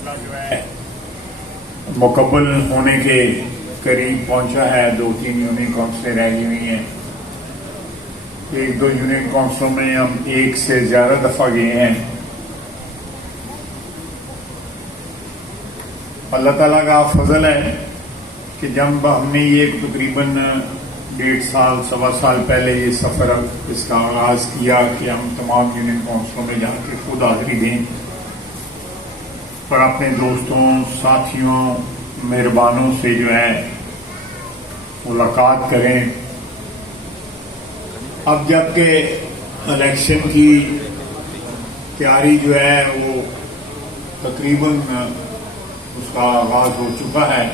सिलसिला जो है मुकम्मल होने के करीब पहुंचा है। 2-3 यूनियन काउंसिलें रह गई हुई हैं। 1-2 यूनियन काउंसिलों में हम एक से ज्यादा दफा गए हैं। अल्लाह ताला का फजल है कि जब हमने ये तकरीबन 1.5 साल 1.25 साल पहले ये सफ़र इसका आगाज़ किया कि हम तमाम यूनियन काउंसिलों में जाके खुद हाजिरी दें और अपने दोस्तों, साथियों, मेहरबानों से जो है मुलाकात करें। अब जबकि इलेक्शन की तैयारी जो है वो तकरीबन उसका आगाज़ हो चुका है,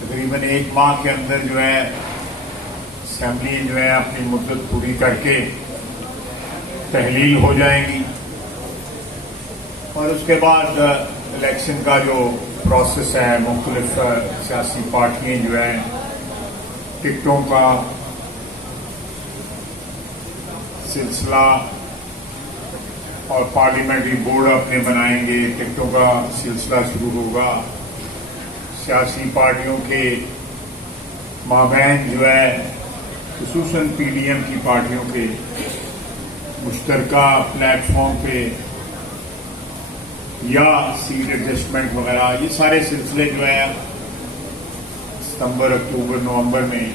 तकरीबन 1 माह के अंदर जो है असेंबली जो है अपनी मुद्दत पूरी करके तहलील हो जाएंगी और उसके बाद इलेक्शन का जो प्रोसेस है, मुख्तलिफ सियासी पार्टियां जो है टिकटों का सिलसिला और पार्लियामेंट्री बोर्ड अपने बनाएंगे, टिकटों का सिलसिला शुरू होगा। सियासी पार्टियों के माबैन जो है खुसूसन पीडीएम की पार्टियों के मुश्तरका प्लेटफॉर्म पे या सीट एडजस्टमेंट वगैरह, ये सारे सिलसिले जो है सितंबर, अक्टूबर, नवंबर में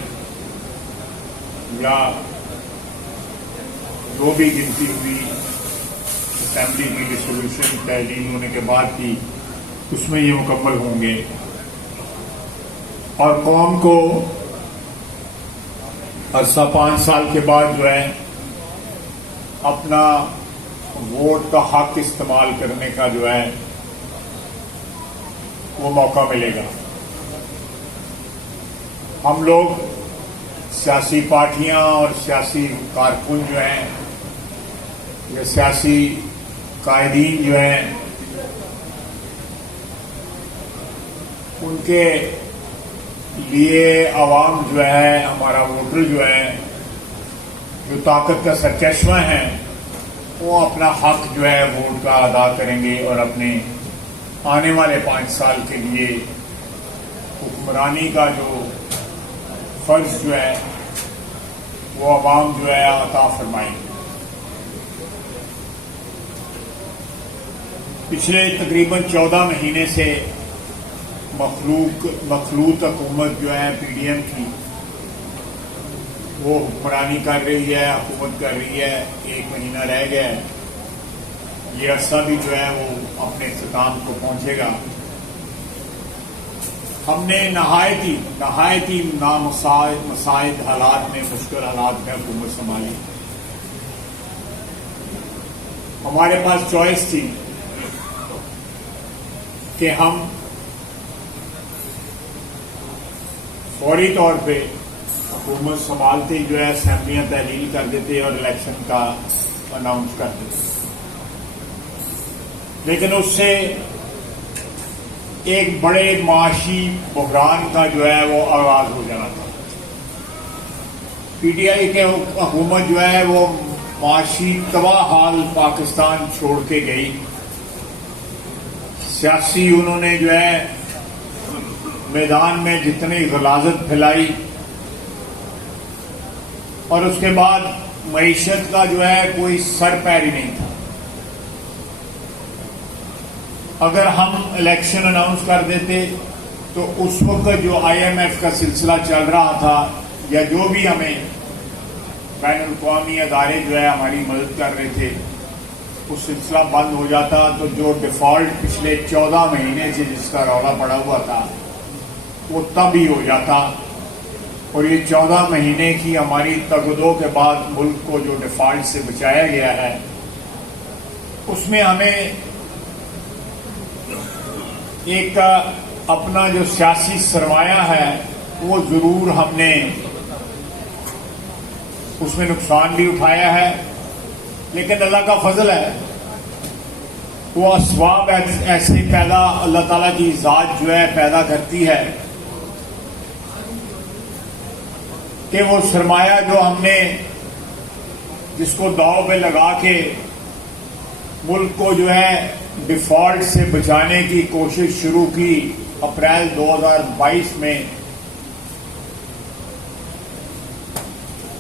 या जो भी गिनती हुई असेंबली की डिसोल्यूशन तहलील होने के बाद की उसमें ये मुकम्मल होंगे और कौम को अरसा 5 साल के बाद जो है अपना वोट का हक इस्तेमाल करने का जो है वो मौका मिलेगा। हम लोग सियासी पार्टियां और सियासी कारकुन जो हैं या सियासी कायदीन जो हैं उनके लिए आवाम जो है, हमारा वोटर जो है, जो ताकत का सरचश्मा है, वो अपना हक जो है वोट का अदा करेंगे और अपने आने वाले 5 साल के लिए हुक्मरानी का जो फर्ज जो है वो आवाम जो है अता फरमाएंगे। पिछले तकरीबन 14 महीने से मखलूत हुकूमत जो है पीडीएम की वो हुक्मरानी कर रही है, हुकूमत कर रही है। 1 महीना रह गया है, ये अरसा भी जो है वो अपने इख्तिताम को पहुंचेगा। हमने नहायती नामसाइद हालात में, मुश्किल हालात में हुकूमत संभाली। हमारे पास चॉइस थी कि हम फौरी तौर पे हुकूमत संभालते जो है असेंबलियां तहलील कर देते और इलेक्शन का अनाउंस कर देते, लेकिन उससे एक बड़े माशी बहरान का जो है वो आगाज हो जाना था। पीटीआई के हुकूमत जो है वो माशी तबाह हाल पाकिस्तान छोड़ के गई। सियासी उन्होंने जो है मैदान में जितनी गलाजत फैलाई और उसके बाद मईशत का जो है कोई सर पैर ही नहीं था। अगर हम इलेक्शन अनाउंस कर देते तो उस वक्त जो आईएमएफ का सिलसिला चल रहा था या जो भी हमें बैनुल अक़वामी अदारे जो है हमारी मदद कर रहे थे, वो सिलसिला बंद हो जाता। तो जो डिफॉल्ट पिछले 14 महीने से जिसका रौला पड़ा हुआ था वो तब ही हो जाता और ये 14 महीने की हमारी तगदो के बाद मुल्क को जो डिफॉल्ट से बचाया गया है उसमें हमें एक अपना जो सियासी सरमाया है वो जरूर हमने उसमें नुकसान भी उठाया है, लेकिन अल्लाह का फजल है वो असबाब ऐसे पैदा अल्लाह ताला की ज़ात जो है पैदा करती है कि वो सरमाया जो हमने जिसको दाव पे लगा के मुल्क को जो है डिफॉल्ट से बचाने की कोशिश शुरू की अप्रैल 2022 में,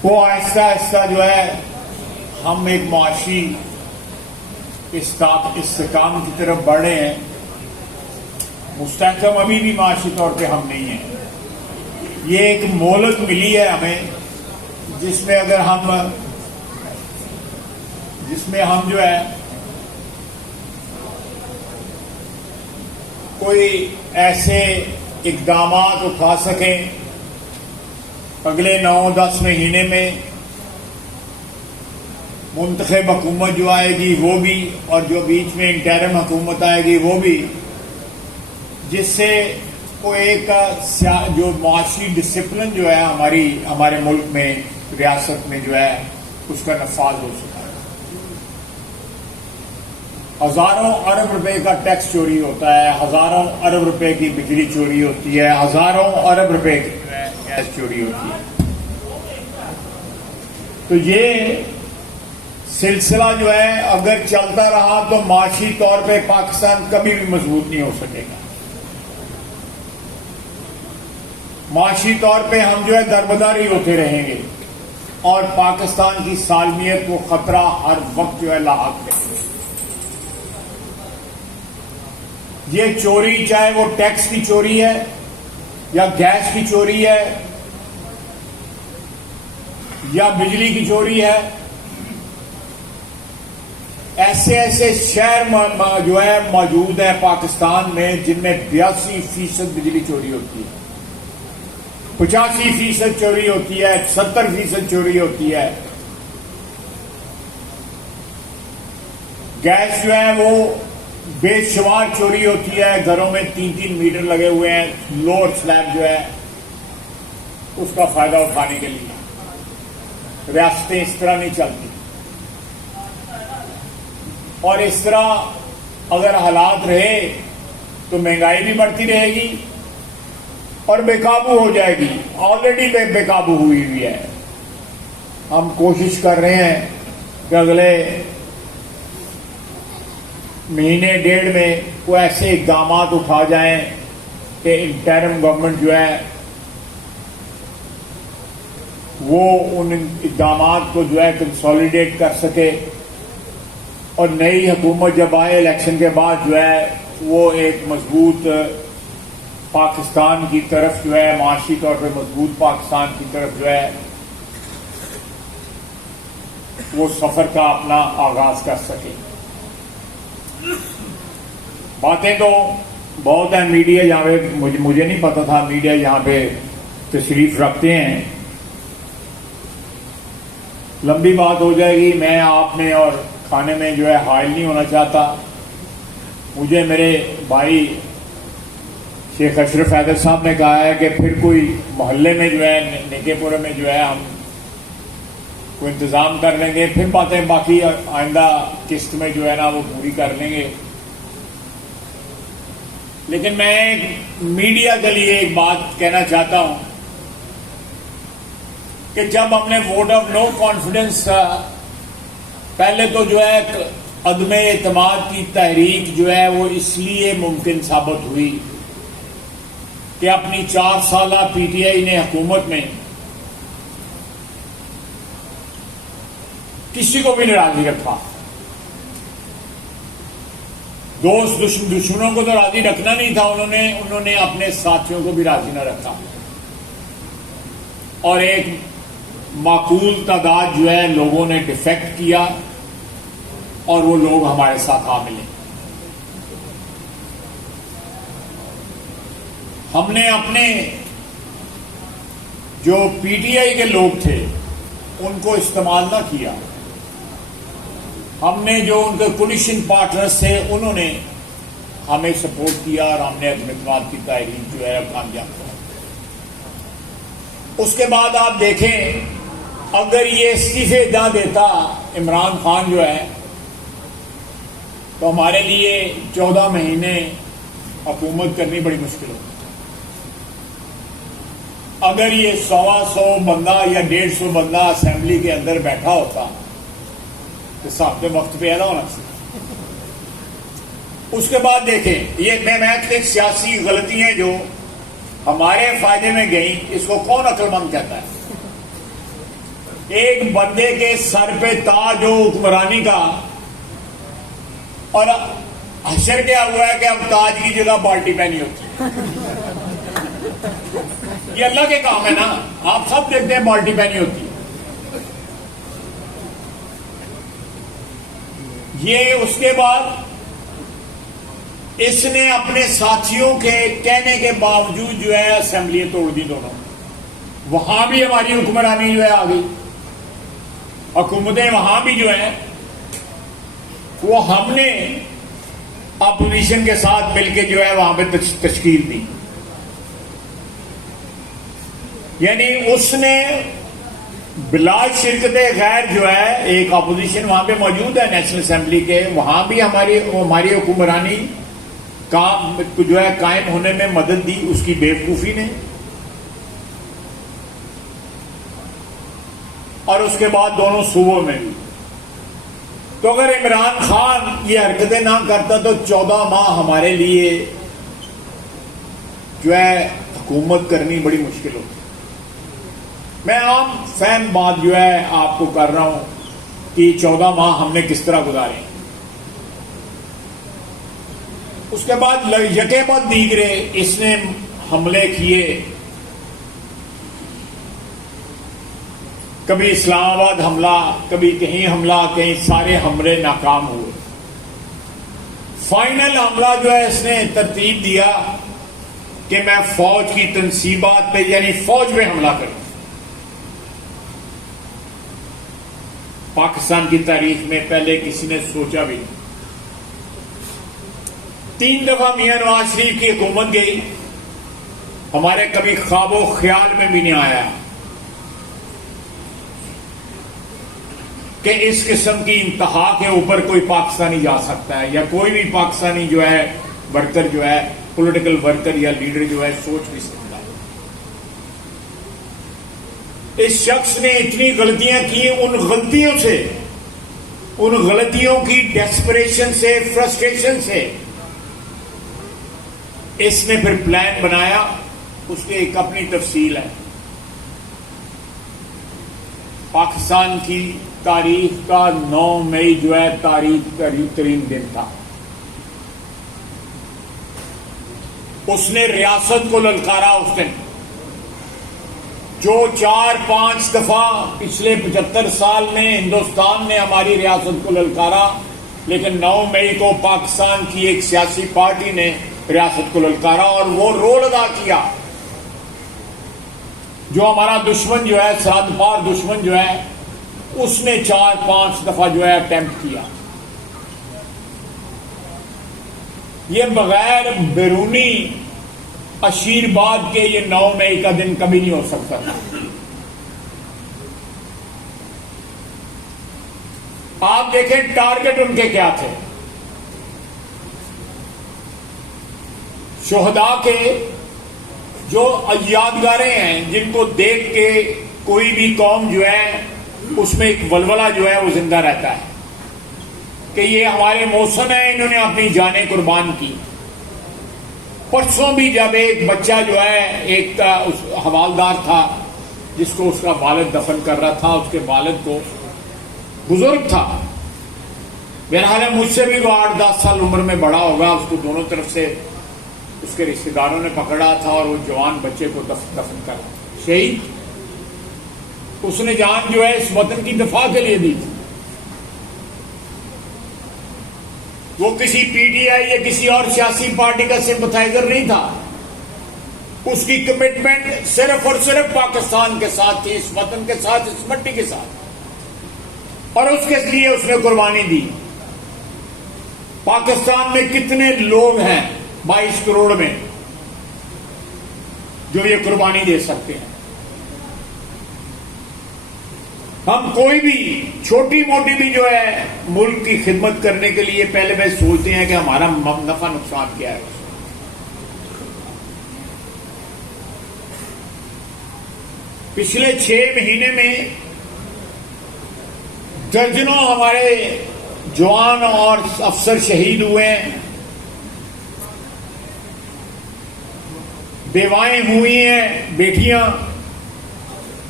वो आहिस्ता आहिस्ता जो है हम एक मुआशी इस्तेकाम की तरफ बढ़ रहे हैं। मुस्तहकम अभी भी माशी तौर पे हम नहीं हैं। ये एक मोहलत मिली है हमें, जिसमें हम जो है कोई ऐसे इक़दामात उठा सकें अगले 9-10 महीने में। मुंतखब हुकूमत जो आएगी वो भी, और जो बीच में इंटरिम हुकूमत आएगी वो भी, जिससे वो एक जो मुआशी डिसिप्लिन जो है हमारे मुल्क में, रियासत में जो है, उसका नफाज हो सका है। हजारों अरब रुपए का टैक्स चोरी होता है, हजारों अरब रुपए की बिजली चोरी होती है, हजारों अरब रुपए की गैस चोरी होती है। तो ये सिलसिला जो है अगर चलता रहा तो माशी तौर पे पाकिस्तान कभी भी मजबूत नहीं हो सकेगा। माशी तौर पे हम जो है दरबदर ही होते रहेंगे और पाकिस्तान की सालमियत को खतरा हर वक्त जो है लाहक है। ये चोरी, चाहे वो टैक्स की चोरी है या गैस की चोरी है या बिजली की चोरी है, ऐसे ऐसे शहर जो है मौजूद है पाकिस्तान में जिनमें 82% बिजली चोरी होती है, 85% चोरी होती है, 70% चोरी होती है। गैस जो है वो बेशुमार चोरी होती है। घरों में 3-3 मीटर लगे हुए हैं लोअर स्लैब जो है उसका फायदा उठाने के लिए। रियासतें इस तरह नहीं चलती, और इस तरह अगर हालात रहे तो महंगाई भी बढ़ती रहेगी और बेकाबू हो जाएगी। ऑलरेडी बेकाबू हुई है। हम कोशिश कर रहे हैं कि अगले महीने डेढ़ में कोई ऐसे इक़दामात उठा जाएं कि इंटरिम गवर्नमेंट जो है वो उन इक़दामात को जो है कंसोलिडेट कर सके, और नई हुकूमत जब आए इलेक्शन के बाद जो है वो एक मजबूत पाकिस्तान की तरफ जो है, माशी तौर पर मजबूत पाकिस्तान की तरफ जो है वो सफर का अपना आगाज कर सके। बातें तो बहुत है, मीडिया यहाँ पे मुझे नहीं पता था मीडिया यहाँ पे तशरीफ रखते हैं। लंबी बात हो जाएगी, मैं आप में और खाने में जो है हाइल नहीं होना चाहता। मुझे मेरे भाई शेख अशरफ हैदर साहब ने कहा है कि फिर कोई मोहल्ले में जो है निकेपुर में जो है हम कोई इंतज़ाम कर लेंगे, फिर बातें बाकी आइंदा किस्त में जो है ना वो पूरी कर लेंगे। लेकिन मैं मीडिया के लिए एक बात कहना चाहता हूं कि जब हमने वोट ऑफ नो कॉन्फिडेंस, पहले तो जो है अदमे एतमाद की तहरीक जो है वो इसलिए मुमकिन साबित हुई कि अपनी 4 साला पीटीआई ने हुकूमत में किसी को भी नहीं राजी रखा। दुश्मनों को तो राजी रखना नहीं था, उन्होंने अपने साथियों को भी राजी न रखा, और एक माकूल तादाद जो है लोगों ने डिफेक्ट किया और वो लोग हमारे साथ आ मिले। हमने अपने जो पीटीआई के लोग थे उनको इस्तेमाल ना किया। हमने जो उनके कोलिशन पार्टनर्स थे उन्होंने हमें सपोर्ट किया और हमने अदम-ए-एतमाद की तहरीक जो है कामयाब किया। उसके बाद आप देखें, अगर ये इस्तीफे ना देता इमरान खान जो है तो हमारे लिए 14 महीने हुकूमत करनी बड़ी मुश्किल होती। अगर ये 100 बंदा या 150 बंदा असेंबली के अंदर बैठा होता तो साहब वक्त पे पैदा होना चाहिए। उसके बाद देखें, ये मैं सियासी गलतियां जो हमारे फायदे में गई, इसको कौन अक्लमंद कहता है? एक बंदे के सर पे ताज हो हुक्मरानी का, और हशर क्या हुआ है कि अब ताज की जगह बाल्टी पहनी होती है। ये अल्लाह के काम है ना, आप सब देखते हैं बाल्टी पहनी होती है। ये उसके बाद इसने अपने साथियों के कहने के बावजूद जो है असेंबली तोड़ दी दोनों। वहां भी हमारी हुक्मरानी जो है आ गई, हुकूमतें वहां भी जो है वो हमने अपोजिशन के साथ मिलकर जो है वहां पे तश्कील दी। यानी उसने बिला शिरकत गैर जो है, एक अपोजिशन वहां पे मौजूद है नेशनल असेंबली के, वहां भी हमारी हुक्मरानी काम जो है कायम होने में मदद दी उसकी बेवकूफी ने। और उसके बाद दोनों सूबों में भी। तो अगर इमरान खान ये हरकतें ना करता तो 14 माह हमारे लिए जो है हुकूमत करनी बड़ी मुश्किल होती। मैं आम फैम बात जो है आपको कर रहा हूं कि 14 माह हमने किस तरह गुजारे। उसके बाद यके बाद दीगरे इसने हमले किए, कभी इस्लामाबाद हमला, कभी कहीं हमला, कहीं सारे हमले नाकाम हुए। फाइनल हमला जो है इसने तरतीब दिया कि मैं फौज की तनसीबात पे यानी फौज पे हमला करूं। पाकिस्तान की तारीख में पहले किसी ने सोचा भी नहीं। 3 दफा मियां नवाज शरीफ की हुकूमत गई, हमारे कभी ख्वाबो ख्याल में भी नहीं आया कि इस किस्म की इंतहा के ऊपर कोई पाकिस्तानी जा सकता है, या कोई भी पाकिस्तानी जो है वर्कर जो है पॉलिटिकल वर्कर या लीडर जो है सोच नहीं सकता। इस शख्स ने इतनी गलतियां की, उन गलतियों की डेस्परेशन से, फ्रस्ट्रेशन से इसने फिर प्लान बनाया। उसकी एक अपनी तफसील है। पाकिस्तान की तारीख का 9 मई जो है तारीख तरीन दिन था। उसने रियासत को ललकारा। उस दिन जो 4-5 दफा पिछले 75 साल में हिंदुस्तान ने हमारी रियासत को ललकारा, लेकिन 9 मई को पाकिस्तान की एक सियासी पार्टी ने रियासत को ललकारा और वो रोल अदा किया। जो हमारा दुश्मन जो है, सरहद पार दुश्मन जो है, उसने 4-5 दफा जो है अटेम्प्ट किया। ये बगैर बैरूनी आशीर्वाद के ये 9 मई का दिन कभी नहीं हो सकता था। आप देखें टारगेट उनके क्या थे। शोहदा के जो यादगारें हैं, जिनको देख के कोई भी कौम जो है उसमें एक वलवला जो है वो जिंदा रहता है कि ये हमारे मौसम है, इन्होंने अपनी जानें कुर्बान की। परसों भी जब एक बच्चा जो है, एक हवालदार था जिसको उसका वालिद दफन कर रहा था, उसके वालिद को, बुजुर्ग था, बहरहाल मुझसे भी वो 8-10 साल उम्र में बड़ा होगा, उसको दोनों तरफ से उसके रिश्तेदारों ने पकड़ा था और वो जवान बच्चे को दफन कर शहीद। उसने जान जो है इस वतन की दफा के लिए दी थी। वो किसी पीटीआई या किसी और सियासी पार्टी का सिंपथाइजर नहीं था। उसकी कमिटमेंट सिर्फ और सिर्फ पाकिस्तान के साथ थी, इस वतन के साथ, इस मट्टी के साथ, और उसके लिए उसने कुर्बानी दी। पाकिस्तान में कितने लोग हैं 22 करोड़ में जो ये कुर्बानी दे सकते हैं। हम कोई भी छोटी मोटी भी जो है मुल्क की खिदमत करने के लिए पहले वे सोचते हैं कि हमारा नफा नुकसान क्या है। पिछले 6 महीने में दर्जनों हमारे जवान और अफसर शहीद हुए हैं। बेवाएं हुई हैं बेटियां,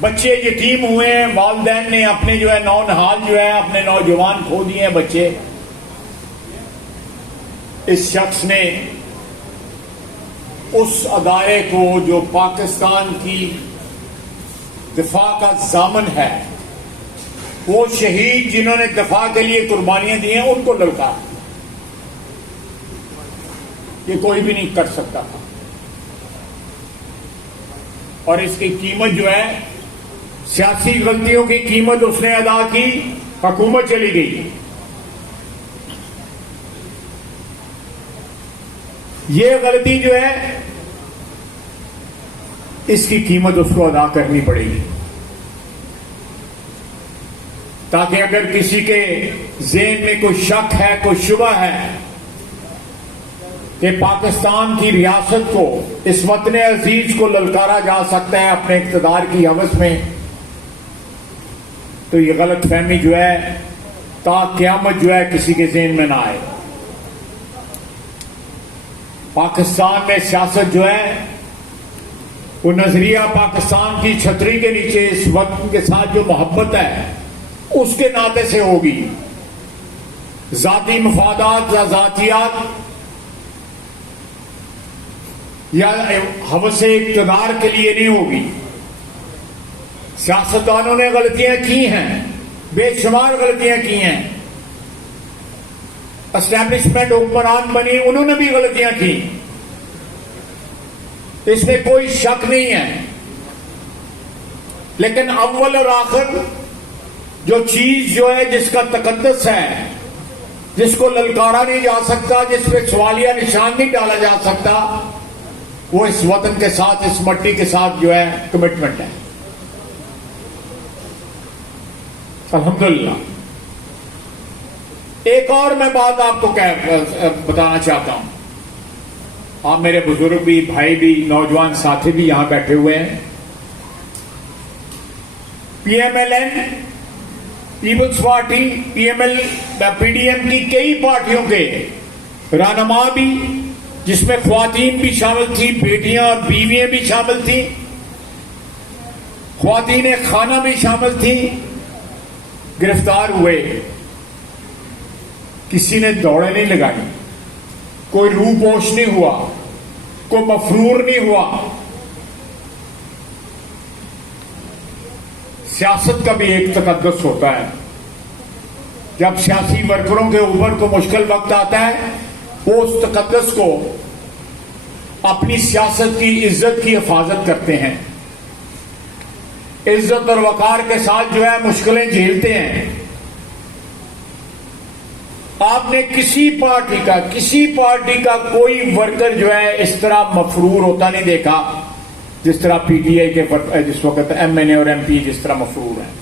बच्चे यतीम हुए हैं, वालिदैन ने अपने जो है नौनिहाल जो है अपने नौजवान खो दिए हैं बच्चे। इस शख्स ने उस अदारे को जो पाकिस्तान की दिफा का जामन है, वो शहीद जिन्होंने दिफा के लिए कुर्बानियां दी हैं, उनको ललकार ये कोई भी नहीं कर सकता था। और इसकी कीमत जो है, सियासी गलतियों की कीमत उसने अदा की, हुकूमत चली गई। ये गलती जो है, इसकी कीमत उसको अदा करनी पड़ेगी, ताकि अगर किसी के ज़हन में कोई शक है, कोई शुबा है कि पाकिस्तान की रियासत को, इस वतन अजीज को ललकारा जा सकता है अपने इक़्तिदार की हवस में, तो ये गलत फहमी जो है ता क़यामत जो है किसी के ज़हन में ना आए। पाकिस्तान में सियासत जो है वो नजरिया पाकिस्तान की छतरी के नीचे इस वक्त के साथ जो मोहब्बत है उसके नाते से होगी। जाती मफादात या जातियात या हवसे इक़्तिदार के लिए नहीं होगी। सियासतदानों ने गलतियां की हैं, बेशुमार गलतियां की हैं। एस्टैब्लिशमेंट हुक्मरान बनी, उन्होंने भी गलतियां की, इसमें कोई शक नहीं है। लेकिन अव्वल और आखिर जो चीज जो है, जिसका तकद्दस है, जिसको ललकारा नहीं जा सकता, जिस पे सवालिया निशान नहीं डाला जा सकता, वो इस वतन के साथ, इस मट्टी के साथ जो है कमिटमेंट है। अल्हम्दुलिल्लाह। एक और मैं बात आपको बताना चाहता हूं। आप मेरे बुजुर्ग भी, भाई भी, नौजवान साथी भी यहां बैठे हुए हैं। पीएमएलएन, पीपल्स पार्टी, पीएमएल, पीडीएम की कई पार्टियों के रहनुमा भी, जिसमें ख्वातीन भी शामिल थी, बेटियां और बीवियां भी शामिल थी, ख्वातीन खाना भी शामिल थी, गिरफ्तार हुए। किसी ने दौड़े नहीं लगाई, कोई रूपोश नहीं हुआ, कोई मफरूर नहीं हुआ। सियासत का भी एक तकद्दस होता है। जब सियासी वर्करों के ऊपर को मुश्किल वक्त आता है, वो उस तकद्दस को, अपनी सियासत की इज्जत की हिफाजत करते हैं, इज्जत और वकार के साथ जो है मुश्किलें झेलते हैं। आपने किसी पार्टी का कोई वर्कर जो है इस तरह मफरूर होता नहीं देखा, जिस तरह पीटीआई के जिस वक्त एमएनए और एमपी जिस तरह मफरूर हैं।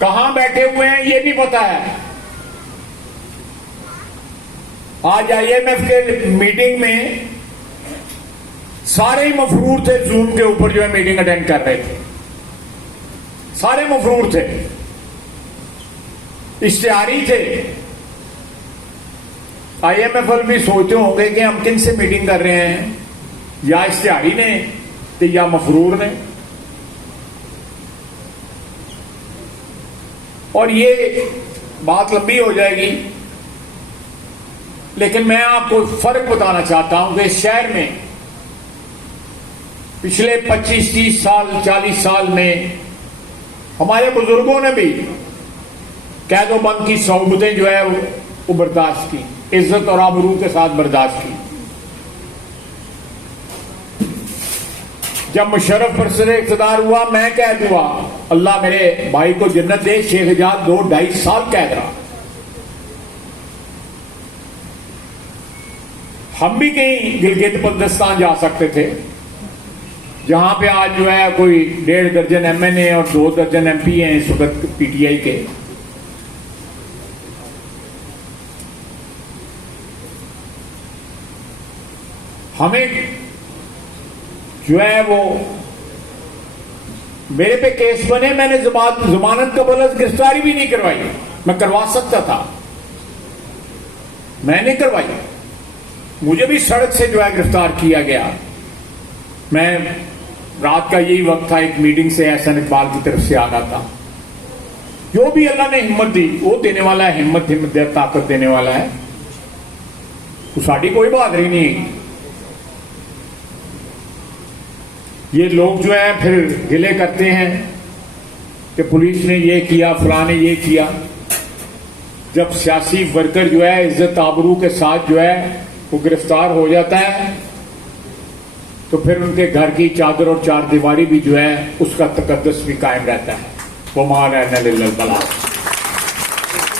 कहां बैठे हुए हैं ये भी पता है। आज आईएमएफ के मीटिंग में सारे ही मफरूर थे, जूम के ऊपर जो है मीटिंग अटेंड कर रहे थे, सारे मफरूर थे, इश्तिहारी थे। आईएमएफ भी सोचते होंगे कि हम किन से मीटिंग कर रहे हैं, या इश्तिहारी ने तो या मफरूर ने। और ये बात लंबी हो जाएगी, लेकिन मैं आपको फर्क बताना चाहता हूं कि इस शहर में पिछले 25-30 साल, 40 साल में हमारे बुजुर्गों ने भी कैदोबंद की सोबतें जो है वो बर्दाश्त की, इज्जत और आबरू के साथ बर्दाश्त की। जब मुशर्रफ पर से इक़्तिदार हुआ, मैं कैद हुआ, अल्लाह मेरे भाई को जन्नत दे, शेख आजाद 2-2.5 साल कैद रहा। हम भी कहीं गिलगित बल्तिस्तान जा सकते थे, जहां पे आज जो है कोई 1.5 दर्जन एमएनए और 2 दर्जन एमपी हैं इस वक्त पीटीआई के। हमें जो है वो मेरे पे केस बने, मैंने जमानत कबूल गिरफ्तारी भी नहीं करवाई। मैं करवा सकता था, मैंने करवाई। मुझे भी सड़क से जो है गिरफ्तार किया गया। मैं रात का यही वक्त था, एक मीटिंग से एहसन इकबाल की तरफ से आ रहा था। जो भी अल्लाह ने हिम्मत दी वो देने वाला है, हिम्मत ताकत देने वाला है, तो साड़ी कोई बहादुरी नहीं। ये लोग जो है फिर गिले करते हैं कि पुलिस ने ये किया, फलां ने ये किया। जब सियासी वर्कर जो है इज्जत आबरू के साथ जो है वो गिरफ्तार हो जाता है तो फिर उनके घर की चादर और चार दीवारी भी जो है उसका तकद्दुस भी कायम रहता है। वो मान है।